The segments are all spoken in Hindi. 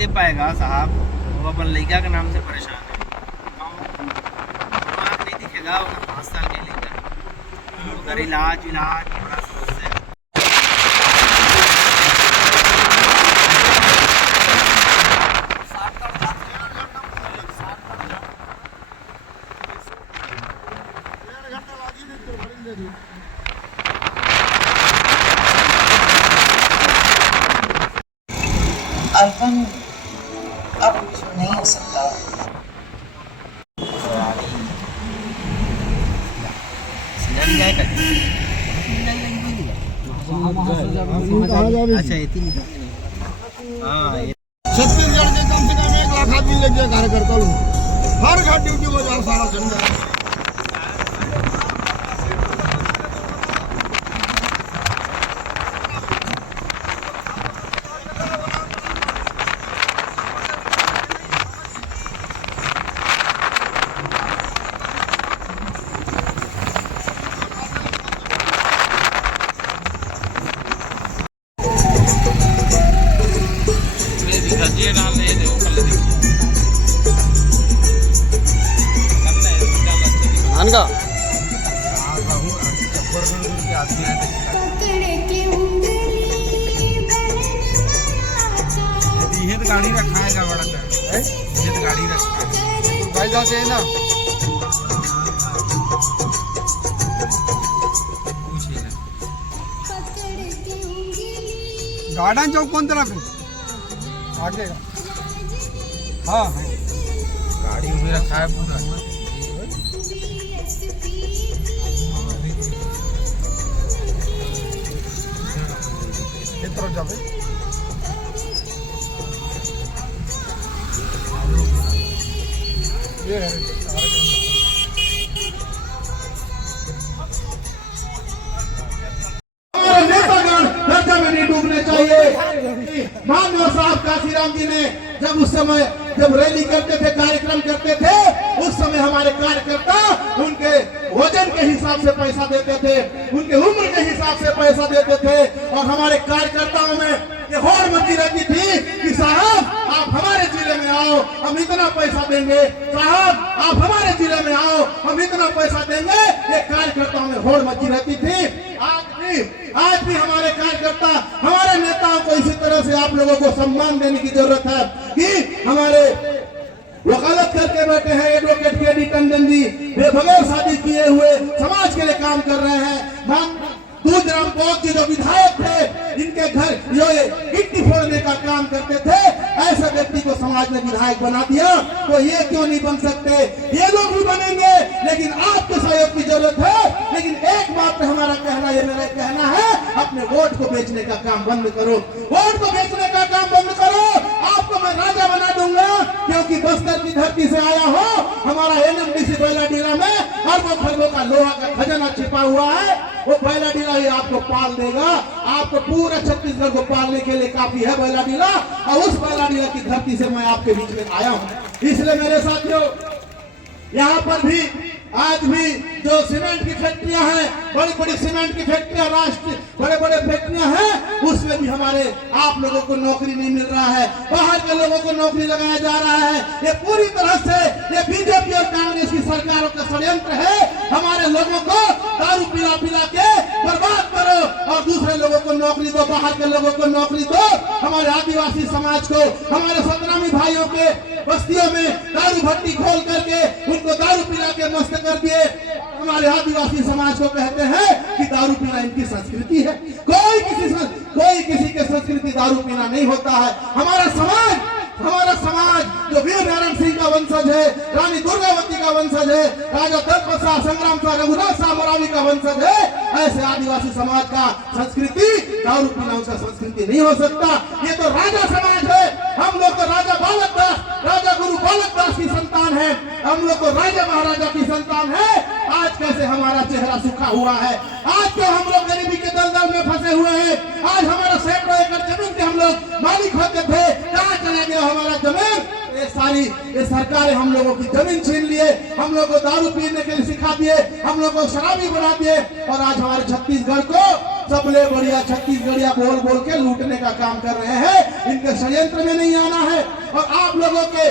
दे पाएगा साहब, वो अपन लड़का के नाम से परेशान है। दिमाग नहीं दिखेगा, वो 5 साल के लड़का, उधर इलाज बड़ा समस्या है। अर्पण अब नहीं हो सकता। अच्छा छत्तीसगढ़ के कम से कम 1 लाख आदमी लग गया कार्यकर्ता लोग, हर घर ड्यूटी में जाओ, सारा झंडा। का ये तो गाड़ी रखा है बड़ा है, ये तो गाड़ी रखा है भाई जाते है ना। गार्डन चौक कौन तरफ है आगे? हाँ हाँ गाड़ी उधर रखा है पूरा। तरफ जावे ये है नेतागण चर्चा में नहीं डूबने चाहिए। माननीय साहब काशीराम जी ने जब उस समय जब रैली करते थे, कार्यक्रम करते थे, उस समय हमारे कार्यकर्ता उनके वजन के हिसाब से पैसा देते थे, उनके उम्र के हिसाब से पैसा देते थे, और हमारे कार्यकर्ताओं में ये होड़ मची रहती थी कि साहब आप हमारे जिले में आओ, हम इतना पैसा देंगे, साहब आप हमारे जिले में आओ, हम इतना पैसा देंगे। ये कार्यकर्ताओं में होड़ मची रहती थी। आज भी हमारे कार्यकर्ता, हमारे नेताओं को इसी तरह से आप लोगों को सम्मान देने की जरूरत है कि हमारे वकालत करके बैठे हैं एडवोकेट के.डी. टंडन जी, वे बगैर शादी किए हुए समाज के लिए काम कर रहे हैं। दूधराम बोध जी जो विधायक थे, इनके घर जो गिट्टी फोड़ने का काम करते थे, ऐसे व्यक्ति को समाज ने विधायक बना दिया, तो ये क्यों नहीं बन सकते? ये लोग भी बनेंगे, लेकिन आपके सहयोग की जरूरत है। लेकिन एक बात हमारा कहना, ये मेरा कहना है, अपने वोट को बेचने का काम बंद करो, वोट को बेचने का काम बंद करो। आपको मैं राजा बना दूंगा, क्योंकि बस्तर की धरती से आया हो। हमारा एनएमडीसी बैलाडीला में अरबों खरबों का लोहा का खजाना छिपा हुआ है, वो बैलाडीला ही आपको पाल देगा। आपको पूरा छत्तीसगढ़ को पालने के लिए काफी है बैलाडीला, और उस बैलाडीला की धरती से मैं आपके बीच में आया हूँ। इसलिए मेरे साथियों, यहाँ पर भी आज भी जो सीमेंट की फैक्ट्रियां हैं, बड़ी बड़ी सीमेंट की फैक्ट्रियां, राष्ट्र बड़े बड़े फैक्ट्रियां हैं, उसमें भी हमारे आप लोगों को नौकरी नहीं मिल रहा है, बाहर के लोगों को नौकरी लगाया जा रहा है। ये पूरी तरह से ये बीजेपी और कांग्रेस की सरकारों का षड्यंत्र है। हमारे लोगों को दारू पिला पिला के बर्बाद करो और दूसरे लोगों को नौकरी दो, बाहर के लोगों को नौकरी दो। हमारे आदिवासी समाज को, हमारे सतनामी भाइयों के बस्तियों में दारू भट्टी खोल करके उनको दारू पिला के मस्त कर दिए। हमारे आदिवासी समाज को कहते हैं कि दारू पीना इनकी संस्कृति है। कोई किसी के संस्कृति दारू पीना नहीं होता है। हमारा समाज जो वीर नारायण सिंह का वंशज है, रानी दुर्गावती का वंशज है, राजा दलपत शाह, संग्राम शाह, रघुनाथ शाह मरावी का वंशज है, ऐसे आदिवासी समाज का संस्कृति दारू पीना उसका संस्कृति नहीं हो सकता। ये तो राजा समाज है। हम लोग तो राजा बालक दास, राजा गुरु बालक दास की संतान है, हम लोग तो राजा महाराजा की संतान है। आज कैसे हमारा चेहरा सूखा हुआ है? आज क्यों हम लोग गरीबी के दलदल में फंसे हुए हैं? आज हमारा सैकड़ों एकड़ जमीन के हम लोग मालिक होते थे, कहाँ चला गया हमारा जमीन? ये सरकारें हम लोगों की जमीन छीन लिए, हम लोग को दारू पीने के लिए सिखा दिए, हम लोग को शराबी बना दिए, और आज हमारे छत्तीसगढ़ को सबले बढ़िया छत्तीसगढ़िया बोल बोल के लूटने का काम कर रहे हैं। इनके षड्यंत्र में नहीं आना है। लोगों के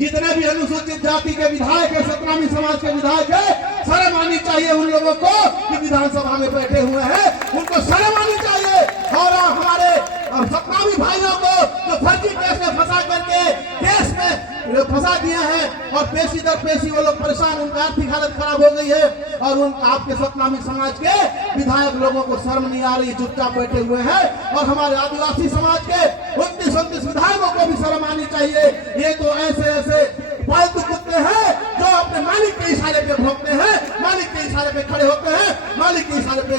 जितने भी अनुसूचित जाति के विधायक है, सतनामी समाज के विधायक है, शर्म आनी चाहिए उन लोगों को कि विधानसभा में बैठे हुए हैं, उनको शर्म आनी चाहिए। और हमारे सतनामी भाइयों को जो फर्जी केस में फंसा करके केस में फंसा दिए हैं और पेशी दर पेशी वो लोग परेशान, उनका आर्थिक हालत खराब हो गई है और उन आपके सतनामी समाज के विधायक लोगों को शर्म नहीं आ रही, चुपचाप बैठे हुए हैं। और हमारे आदिवासी समाज के 29 विधायकों को भी शर्म आनी चाहिए। ये तो ऐसे पालतू कुत्ते हैं जो अपने मालिक के इशारे पे भौंकते हैं, मालिक के इशारे पे खड़े होते हैं, मालिक के इशारे पे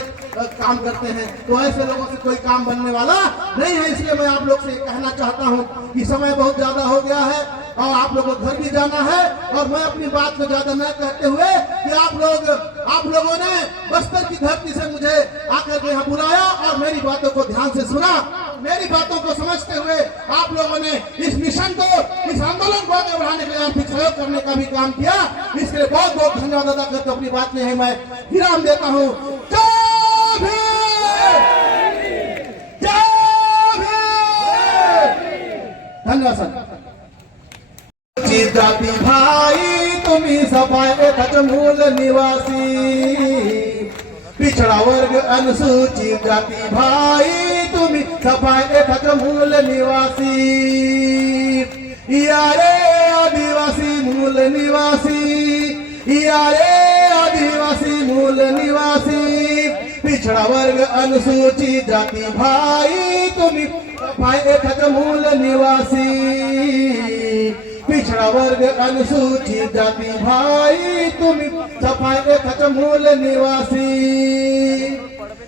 काम करते हैं। तो ऐसे लोगों से कोई काम बनने वाला नहीं है। इसलिए मैं आप लोग से कहना चाहता हूं कि समय बहुत ज्यादा हो गया है और आप लोगों को घर भी जाना है। और मैं अपनी बात को ज्यादा न कहते हुए कि आप लोगों ने बस्तर की धरती से मुझे आकर के यहाँ बुलाया और मेरी बातों को ध्यान से सुना, मेरी बातों को समझते हुए आप लोगों ने इस मिशन को, इस आंदोलन को आगे बढ़ाने के लिए आर्थिक सहयोग करने का भी काम किया। इसके लिए बहुत बहुत धन्यवाद अदा करते अपनी बात में है मैं विराम देता हूँ। जय भीम, जय भीम। धन्यवाद सर। जाति भाई तुम्ही सफाई मूल निवासी, पिछड़ा वर्ग अनुसूचित जाति भाई तुम्ही सफाई मूल निवासी, यारे आदिवासी मूल निवासी, यारे आदिवासी मूल निवासी, पिछड़ा वर्ग अनुसूचित जाति भाई तुम्ही सफाई मूल निवासी, पिछड़ा वर्ग अनुसूचित जाति भाई तुम सफाई मूल निवासी।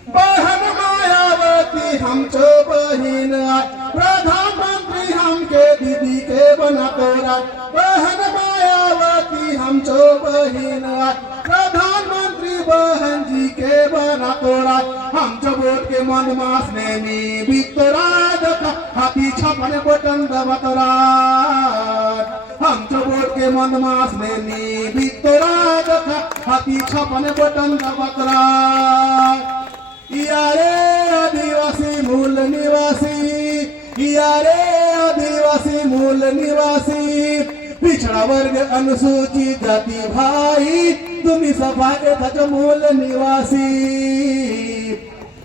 बहन मायावती हम चो बहिन, प्रधानमंत्री हम के दीदी के बना तोरा। बहन मायावती हम चो बहिन, प्रधानमंत्री बहन जी के बना तोरा। हम जो वोट के मन मास ने बितोरा दखा हाथी छपन बटन दबतरा। हम जो वोट के मन मास ने बितोरा दखा हाथी छपन बटन दबतरा। यारे आदिवासी मूल निवासी, यारे आदिवासी मूल निवासी, पिछड़ा वर्ग अनुसूचित जाति भाई तुम सफाई मूल निवासी,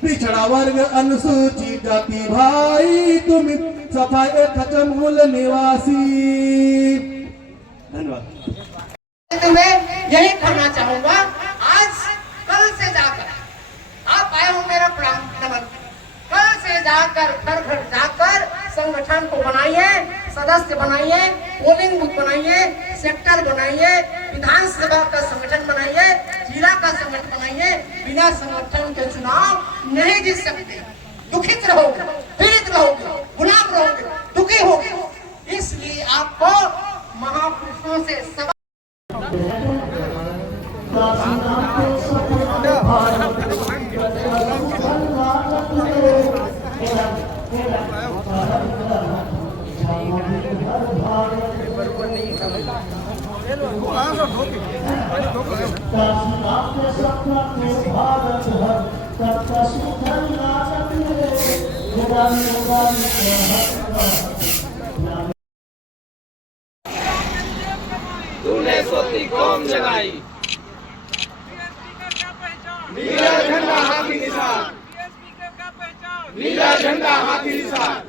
पिछड़ा वर्ग अनुसूचित जाति भाई तुम सफाई मूल निवासी। धन्यवाद। मैं यही कहना चाहूंगा, आज कल से जाकर आप आए हो मेरा नमन, कल से जाकर घर घर जाकर संगठन को बनाइए, सदस्य बनाइए, पोलिंग बूथ बनाइए, सेक्टर बनाइए, विधानसभा का संगठन बनाइए, जिला का संगठन बनाइए। बिना संगठन के चुनाव नहीं जीत सकते। दुखित रहोगे, पीड़ित रहोगे, गुलाम रहोगे, दुखी होगे। इसलिए आपको महापुरुषों से सब तूने सोती कौम जगाई, नीला झंडा हाथी निशान, नीला झंडा हाथी निशान।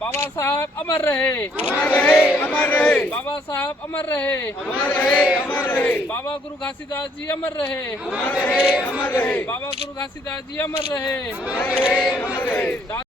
बाबा साहब अमर रहे, अमर रहे, अमर रहे। बाबा साहब अमर रहे, अमर रहे, अमर रहे। बाबा गुरु घासीदास जी अमर रहे, अमर रहे, अमर रहे। बाबा गुरु घासीदास जी अमर रहे, अमर रहे, अमर रहे।